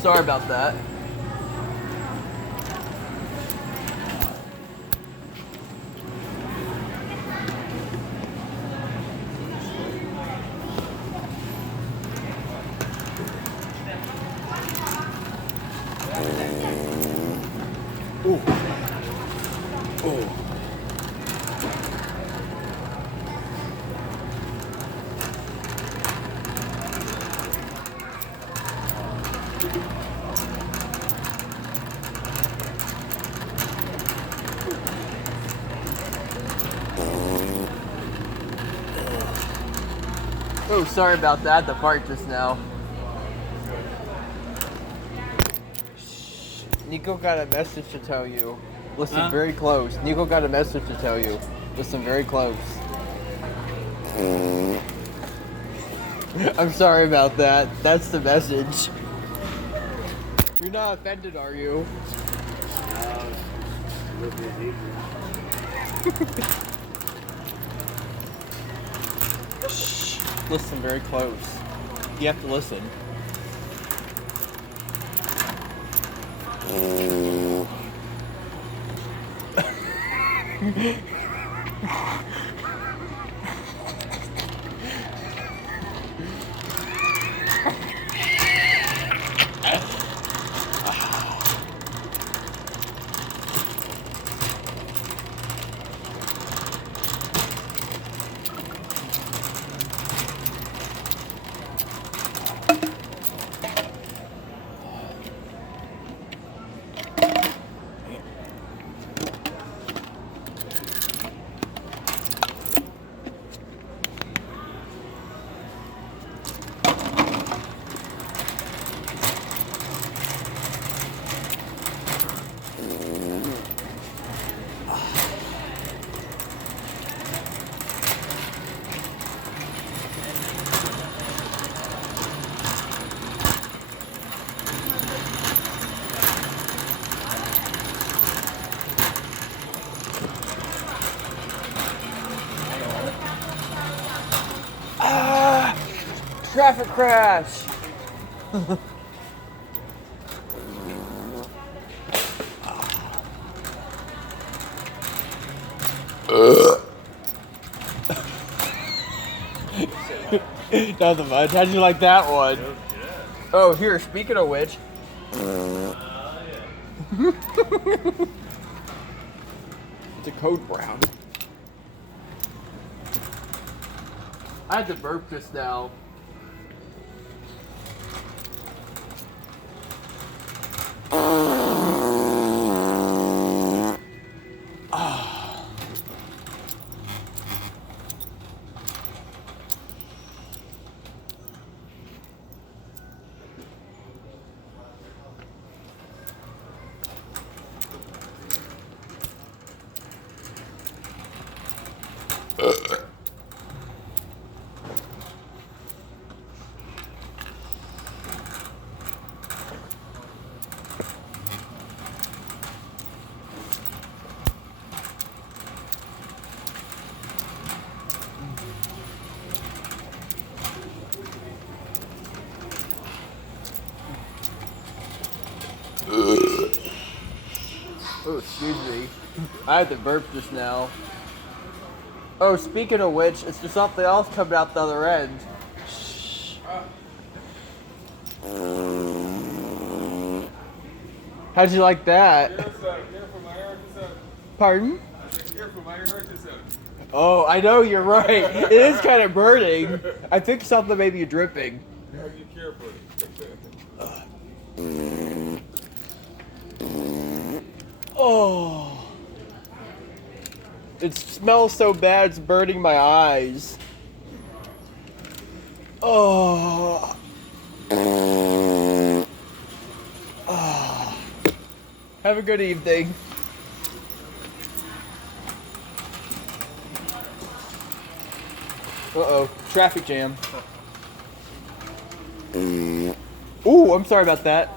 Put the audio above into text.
sorry about that. Ooh. Oh. Oh, sorry about that, the fart just now. Shh. Nico got a message to tell you. Listen very close. Nico got a message to tell you. Listen very close. I'm sorry about that. That's the message. You're not offended, are you? Shh. Listen very close. You have to listen. Traffic crash! Nothing much. How'd you like that one? Oh, here, speaking of which. It's a code brown. I had to burp just now. Oh, excuse me. I had to burp just now. Oh, speaking of which, it's just something else coming out the other end. Shh. How'd you like that? Pardon? Oh, I know, you're right. It is kind of burning. I think something may be dripping. Oh. It smells so bad, it's burning my eyes. Oh. Oh. Have a good evening. Uh-oh, traffic jam. Ooh, I'm sorry about that.